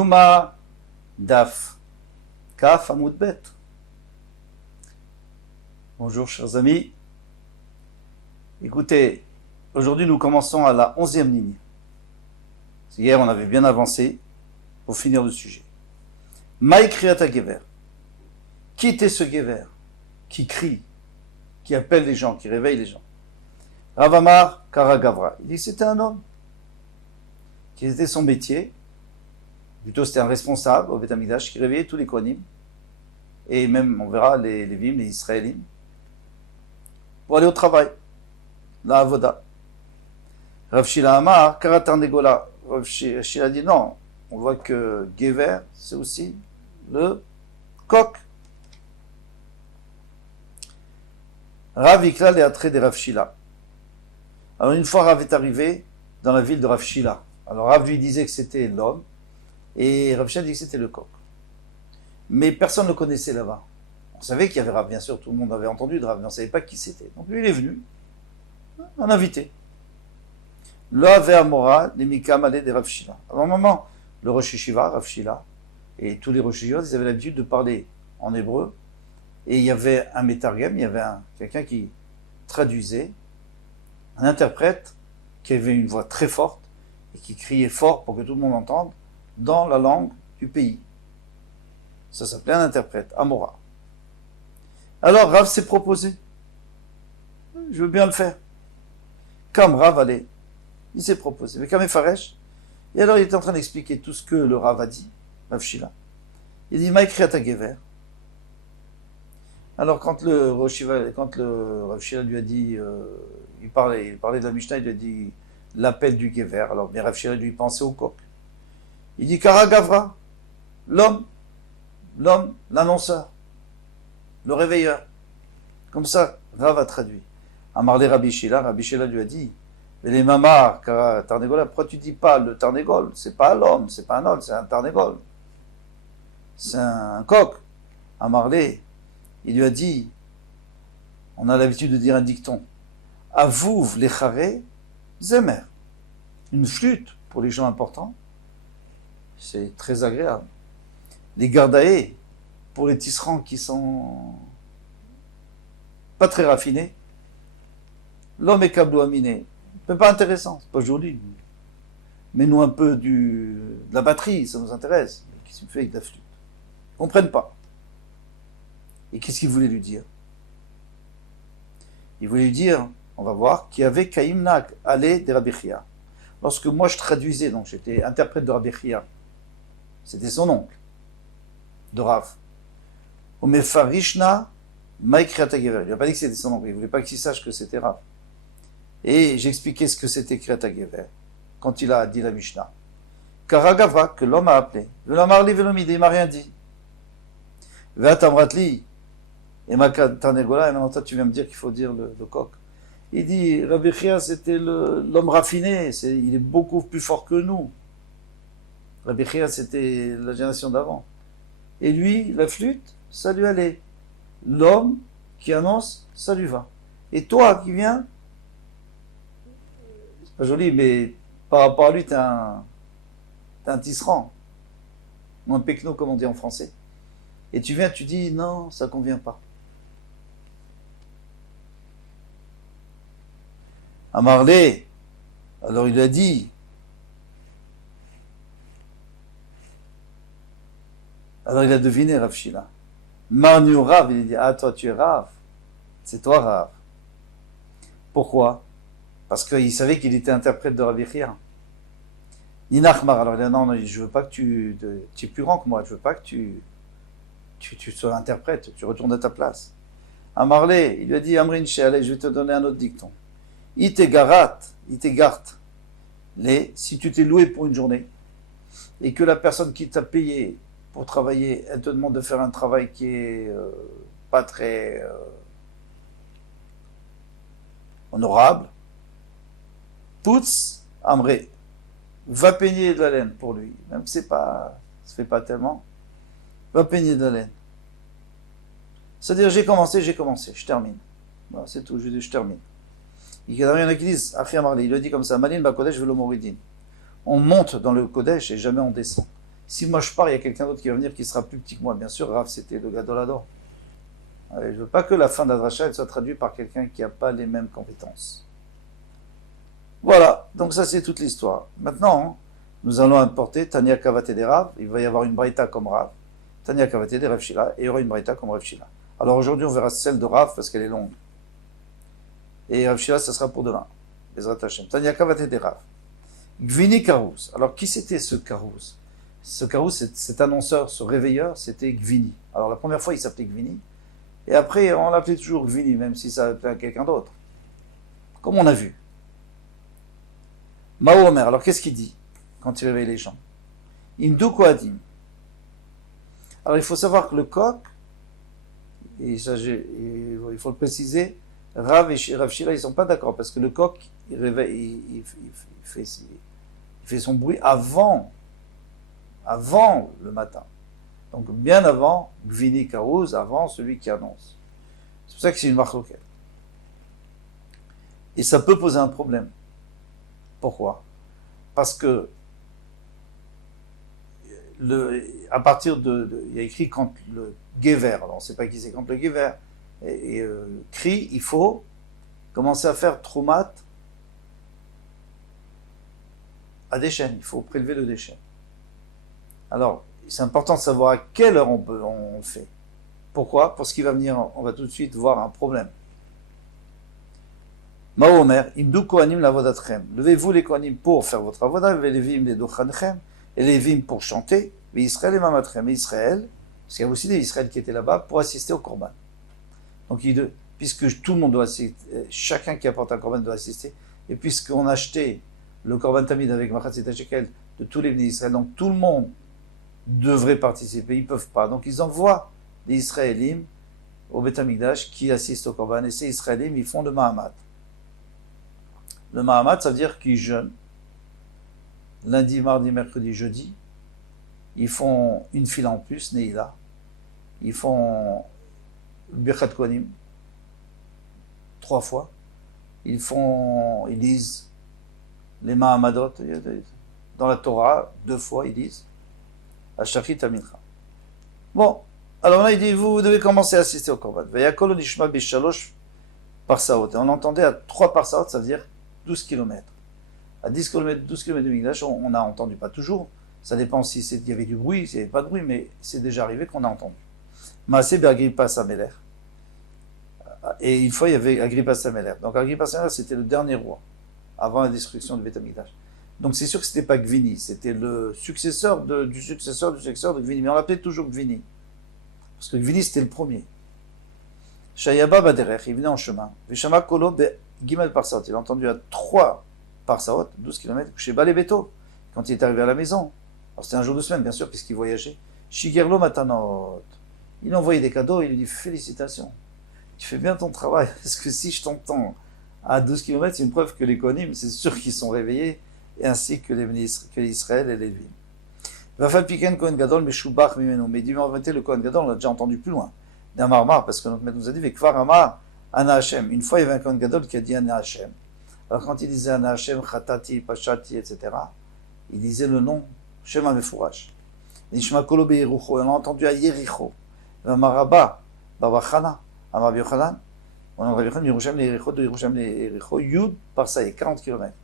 Yuma Daf Kaf Amoud Bet. Bonjour chers amis. Écoutez, aujourd'hui nous commençons à la 11e ligne. Hier on avait bien avancé pour finir le sujet. Maï Kriata Gever. Qui était ce Gever qui crie, qui appelle les gens, qui réveille les gens? Rav Amar Karagavra. Il dit que c'était un homme. Qui était son métier. Plutôt c'était un responsable au Beth Amikdash qui réveillait tous les Kohanim. Et même, on verra, les Lévim, les Israélim. Pour aller au travail. La Avoda. Rav Shila Amar Karatar Negola. Rav Shila dit non. On voit que Gever, c'est aussi le coq. Rav Ikla les attraits de Rav Shila. Alors une fois Rav est arrivé dans la ville de Rav Shila. Alors Rav lui disait que c'était l'homme et Rav Shila dit que c'était le coq. Mais personne ne le connaissait là-bas. On savait qu'il y avait Rav, bien sûr, tout le monde avait entendu de Rav, mais on ne savait pas qui c'était. Donc lui il est venu, un invité. Le Haver Mora, les Mikam allait de Rav Shila. Alors un moment, le Rosh Yeshiva, Rav Shila, et tous les Rosh Yeshiva, ils avaient l'habitude de parler en hébreu. Et il y avait un métargem, il y avait quelqu'un qui traduisait, un interprète qui avait une voix très forte et qui criait fort pour que tout le monde entende dans la langue du pays. Ça s'appelait un interprète, Amora. Alors Rav s'est proposé. Je veux bien le faire. Comme Rav allait, il s'est proposé. Mais comme Efaresh, et alors il était en train d'expliquer tout ce que le Rav a dit, Rav Shila. Il dit, Maïkriata Gever. Alors quand le Rav Shila lui a dit, il parlait de la Mishnah, il lui a dit l'appel du Gever. Alors bien Rav Shila lui pensait au coq. Il dit Kara Gavra, l'homme, l'annonceur, le réveilleur. Comme ça, Rav a traduit. Amarle Rabbi Shila lui a dit, mais les mamars, Kara Tarnegol, pourquoi tu dis pas le Tarnegol? C'est pas l'homme, c'est pas un homme, c'est un Tarnegol. C'est un coq. Amarle, il lui a dit, on a l'habitude de dire un dicton, Avouv lechare zemer. Une flûte pour les gens importants, c'est très agréable. Les gardae, pour les tisserands qui sont pas très raffinés, l'homme est câble aminé, c'est pas intéressant, c'est pas joli. Mais nous un peu de la batterie, ça nous intéresse. Qu'est-ce qu'il fait avec la flûte? Ils comprennent pas. Et qu'est-ce qu'il voulait lui dire? Il voulait lui dire, on va voir, qu'il y avait Kaimnak, allé de Rabbi Chia. Lorsque moi je traduisais, donc j'étais interprète de Rabbi Chia, c'était son oncle, de Rav. Omefarishna Maïkriata Gever. Il n'a pas dit que c'était son oncle, il ne voulait pas qu'il sache que c'était Rav. Et j'expliquais ce que c'était Kriata Gever, quand il a dit la Mishnah. Karagavra, que l'homme a appelé. Velamarli velomide, il m'a rien dit. Veatamratli. Et Tarnegola, et maintenant toi tu viens me dire qu'il faut dire le coq. Il dit, Rabbi Chia c'était l'homme raffiné, il est beaucoup plus fort que nous. Rabbi Chia c'était la génération d'avant. Et lui, la flûte, ça lui allait. L'homme qui annonce, ça lui va. Et toi qui viens, c'est pas joli, mais par rapport à lui, t'es un tisserand. Ou un pecno, comme on dit en français. Et tu viens, tu dis, non, ça convient pas. Amarlé, alors il a dit, alors il a deviné Rav Shila. Marnu Rav, il a dit, ah toi tu es Rav, c'est toi Rav. Pourquoi? Parce qu'il savait qu'il était interprète de Rabbi Chia. Ninachmar, alors il a dit, non, je veux pas que tu es plus grand que moi, je veux pas que tu sois interprète, tu retournes à ta place. Amarlé, il lui a dit, Amrin Shealeh, je vais te donner un autre dicton. Itegart, si tu t'es loué pour une journée et que la personne qui t'a payé pour travailler, elle te demande de faire un travail qui est pas très honorable, Poutz, Amré, va peigner de la laine pour lui, même si ça se fait pas tellement, va peigner de la laine. C'est-à-dire j'ai commencé, je termine. Voilà, c'est tout, je termine. Il y en a qui disent, Afia Marley, il le dit comme ça, Malin Bakodesh Velo Moridin. On monte dans le Kodesh et jamais on descend. Si moi je pars, il y a quelqu'un d'autre qui va venir qui sera plus petit que moi. Bien sûr, Rav, c'était le Gadolador. Je ne veux pas que la fin de la dracha soit traduite par quelqu'un qui n'a pas les mêmes compétences. Voilà, donc ça c'est toute l'histoire. Maintenant, nous allons importer Tania Kavate des Rav. Il va y avoir une Braïta comme Rav. Tania Kavate des Rav Shila. Et il y aura une Braïta comme Rav Shila. Alors aujourd'hui, on verra celle de Rav parce qu'elle est longue. Et Rav Shila, ça sera pour demain. Bezrat Hashem. Tania Kavate des Rav. Gvini Karouz. Alors qui c'était ce Karouz? Ce Karouz, cet annonceur, ce réveilleur, c'était Gvini. Alors la première fois, il s'appelait Gvini. Et après, on l'appelait toujours Gvini, même si ça appelait quelqu'un d'autre. Comme on a vu. Mao Omer, alors qu'est-ce qu'il dit quand il réveille les gens? Imdou Koadim. Alors il faut savoir que le coq, et ça, il faut le préciser, Rav et Rav Shila, ils ne sont pas d'accord, parce que le coq, il réveille, il fait son bruit avant le matin. Donc bien avant Gvini Karouz, avant celui qui annonce. C'est pour ça que c'est une marloquette. Et ça peut poser un problème. Pourquoi? Parce que à partir il y a écrit quand le Gever, alors on ne sait pas qui c'est, quand le Gever crie, il faut commencer à faire Troumat à des chaînes, il faut prélever le déchet. Alors, c'est important de savoir à quelle heure on le fait. Pourquoi? Parce qu'il va venir, on va tout de suite voir un problème. Mahomer, imdou kohanim lavodatchem. Levez-vous les kohanim pour faire votre avodah, levez les vim les dochanchem, et les vim pour chanter, mais Israël et mamatchem, et Israël, parce qu'il y a aussi des Israël qui étaient là-bas pour assister au korban. Donc, puisque tout le monde doit assister, chacun qui apporte un korban doit assister, et puisqu'on a acheté le korban tamid avec Machatzit Shekel de tous les bénis d'Israël, donc tout le monde devrait participer, ils ne peuvent pas. Donc ils envoient des Israélim au Beth Amikdash qui assistent au korban, et ces Israélim, ils font le Mahamad. Le Mahamad, ça veut dire qu'ils jeûnent lundi, mardi, mercredi, jeudi. Ils font une file en plus, Neila. Ils font Birchat Kohanim 3 fois. Ils lisent les Mahamadot dans la Torah 2 fois, ils disent Ashachit Amincha. Bon, alors là il dit vous devez commencer à assister au korban. Vayakol nishma bishalosh parsaot. Et on entendait à 3 parsaot, ça veut dire 12 km. À 10 km, 12 km de Migdash, on a entendu, pas toujours. Ça dépend si il y avait du bruit, s'il n'y avait pas de bruit, mais c'est déjà arrivé qu'on a entendu. Maaseh be'Agrippa Sameler. Et une fois, il y avait Agrippa Sameler. Donc Agrippa Sameler, c'était le dernier roi, avant la destruction du Beth Amikdash. Donc c'est sûr que ce n'était pas Gvini, c'était le successeur du successeur de Gvini. Mais on l'appelait toujours Gvini. Parce que Gvini, c'était le premier. Shayaba Baderech, il venait en chemin. Veshama Kolo be Gimel Parsaot. Il a entendu à 3 Parsaot, 12 km, chez Balé-Beto, quand il est arrivé à la maison. Alors c'était un jour de semaine, bien sûr, puisqu'il voyageait. Shigerlo Matanot. Il a envoyé des cadeaux, il lui dit félicitations. Tu fais bien ton travail, parce que si je t'entends à 12 km, c'est une preuve que les Kohanim, c'est sûr qu'ils sont réveillés, et ainsi que l'Israël et les villes. Vafal Piken Kohen Gadol, Meshubach Mimeno. Mais dit, en réalité, le Kohen Gadol, on l'a déjà entendu plus loin. D'un Marmar, parce que notre maître nous a dit, Vekvar Amar, Ana Hashem. Une fois, il y avait un Kohen Gadol qui a dit Ana Hashem. Alors, quand il disait Ana Hashem, Khatati, Pachati, etc., il disait le nom, Shema Mefourash. Nishma Kolo Beyerucho. On l'a entendu à Yericho. Maraba, Babachana, Amar Yochanan. On a Yochanan, Yerushalem, les Yericho, de Yerushalem, les Yericho, Yud, par ça, et 40 km.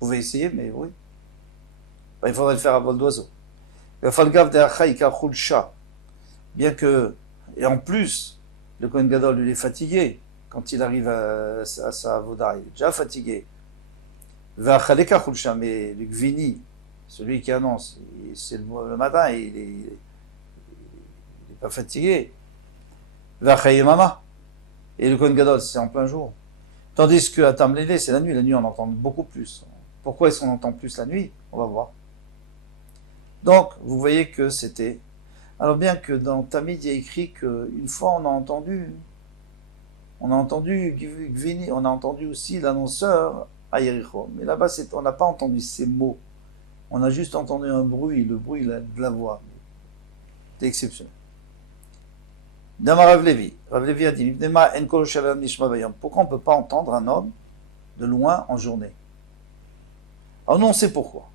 Vous pouvez essayer, mais oui. Ben, il faudrait le faire à vol d'oiseau. Bien que, et en plus, le Kohen Gadol, il est fatigué quand il arrive à sa avoda, il est déjà fatigué. Mais le Gvini, celui qui annonce, c'est le matin, il n'est pas fatigué. Et le Kohen Gadol, c'est en plein jour. Tandis que à Tamlélé, c'est la nuit on entend beaucoup plus. Pourquoi est-ce qu'on entend plus la nuit? On va voir. Donc, vous voyez que c'était... Alors bien que dans Tamid, il y a écrit qu'une fois on a entendu Gvini, on a entendu aussi l'annonceur à Yericho. Mais là-bas, on n'a pas entendu ces mots. On a juste entendu un bruit, le bruit de la voix. C'était exceptionnel. Dama Rav Levi a dit, pourquoi on ne peut pas entendre un homme de loin en journée? Alors nous, on sait pourquoi.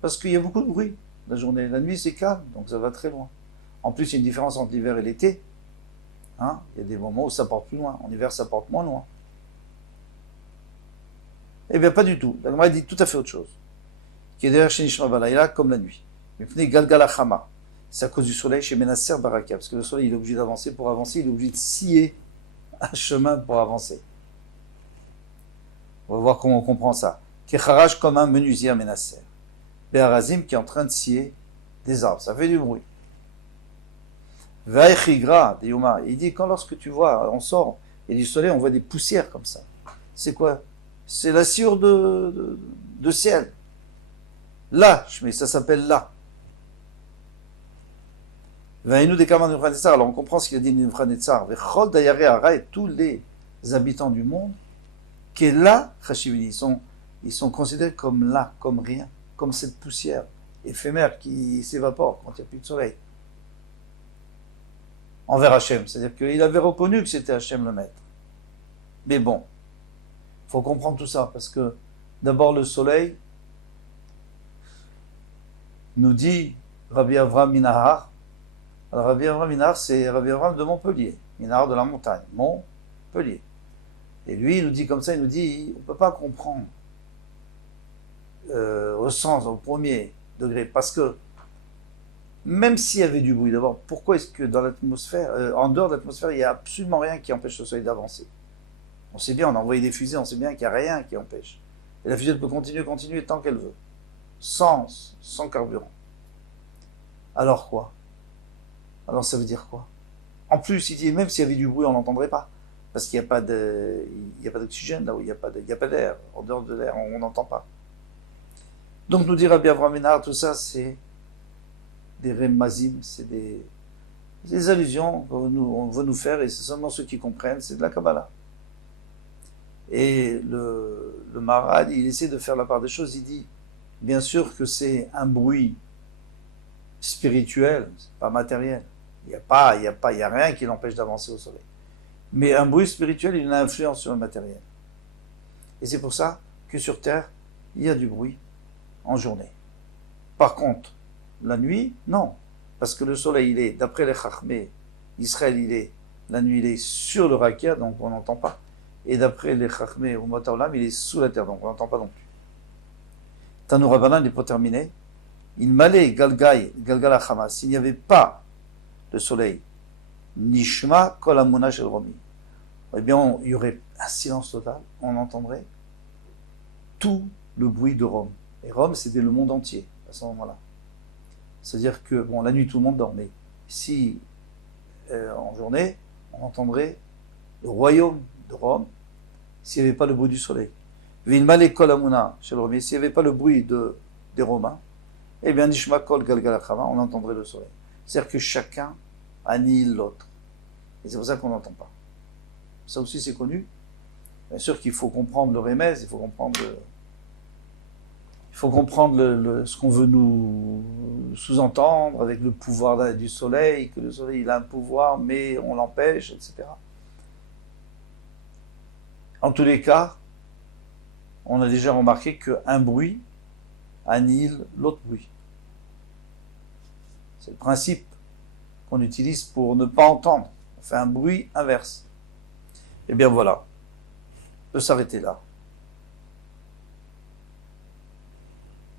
Parce qu'il y a beaucoup de bruit la journée. La nuit, c'est calme, donc ça va très loin. En plus, il y a une différence entre l'hiver et l'été. Hein, il y a des moments où ça porte plus loin. En hiver, ça porte moins loin. Eh bien, pas du tout. La Gemara dit tout à fait autre chose. Qui est derrière chez Nishma Balayla, comme la nuit. Mais prenez Galgalachama. C'est à cause du soleil chez Menasser Baraka. Parce que le soleil, il est obligé d'avancer. Pour avancer, il est obligé de scier un chemin pour avancer. On va voir comment on comprend ça. Kecharaj comme un menuisier à Menasser. Be'arazim qui est en train de scier des arbres. Ça fait du bruit. Vaïchigra, des Yoma. Il dit, lorsque tu vois, on sort, et du soleil, on voit des poussières comme ça. C'est quoi? C'est la sciure de ciel. Là, mais ça s'appelle là. Vaïnou des Kaman Nifranetzar. Alors on comprend ce qu'il a dit Nifranetzar. Vechol Dayare Hara et tous les habitants du monde, qui est là, Chashivini, ils sont considérés comme là, comme rien, comme cette poussière éphémère qui s'évapore quand il n'y a plus de soleil. Envers Hachem. C'est-à-dire qu'il avait reconnu que c'était Hachem le maître. Mais bon, il faut comprendre tout ça, parce que d'abord le soleil nous dit Rabbi Avram Minahar. Alors Rabbi Avram Minahar, c'est Rabbi Avram de Montpellier, Minahar de la montagne, Montpellier. Et lui, il nous dit comme ça, il nous dit, on ne peut pas comprendre au sens, au premier degré, parce que même s'il y avait du bruit, d'abord, pourquoi est-ce que dans l'atmosphère, en dehors de l'atmosphère, il n'y a absolument rien qui empêche le soleil d'avancer? On sait bien, on a envoyé des fusées, on sait bien qu'il n'y a rien qui empêche. Et la fusée peut continuer tant qu'elle veut, sans carburant. Alors quoi? Alors ça veut dire quoi? En plus, il dit, même s'il y avait du bruit, on n'entendrait pas. Parce qu'il n'y a pas d'oxygène là où il n'y a pas d'air. En dehors de l'air, on n'entend pas. Donc nous dire Rabbi Avraham Minahar, tout ça, c'est des remazim, c'est des allusions qu'on veut nous faire, et c'est seulement ceux qui comprennent, c'est de la Kabbalah. Et le Maharad, il essaie de faire la part des choses, il dit, bien sûr que c'est un bruit spirituel, c'est pas matériel. Il n'y a rien qui l'empêche d'avancer au soleil. Mais un bruit spirituel, il a une influence sur le matériel. Et c'est pour ça que sur Terre, il y a du bruit en journée. Par contre, la nuit, non. Parce que le soleil, il est, d'après les Chachmé, Israël, la nuit, il est sur le Rakia, donc on n'entend pas. Et d'après les Chachmé, au Motaolam, il est sous la terre, donc on n'entend pas non plus. Tanou Rabbanan, il est pour terminer. Il m'allait Galgalachama, s'il n'y avait pas le soleil, Nishma Kol Amuna Shel Romi, eh bien, il y aurait un silence total, on entendrait tout le bruit de Rome. Et Rome, c'était le monde entier, à ce moment-là. C'est-à-dire que, bon, la nuit, tout le monde dort, mais si, en journée, on entendrait le royaume de Rome, s'il n'y avait pas le bruit du soleil. Vilmale Kol Amuna Shel Romi, s'il n'y avait pas le bruit des Romains, eh bien, Nishma Kol Galgalachama, on entendrait le soleil. C'est-à-dire que chacun annihile l'autre. Et c'est pour ça qu'on n'entend pas. Ça aussi, c'est connu. Bien sûr qu'il faut comprendre le remez, il faut comprendre ce qu'on veut nous sous-entendre avec le pouvoir du soleil, que le soleil, il a un pouvoir, mais on l'empêche, etc. En tous les cas, on a déjà remarqué qu'un bruit annihile l'autre bruit. C'est le principe qu'on utilise pour ne pas entendre. On fait un bruit inverse. Eh bien voilà, on peut s'arrêter là.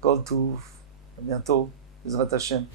Kol Touf, à bientôt, Bezrat Hashem.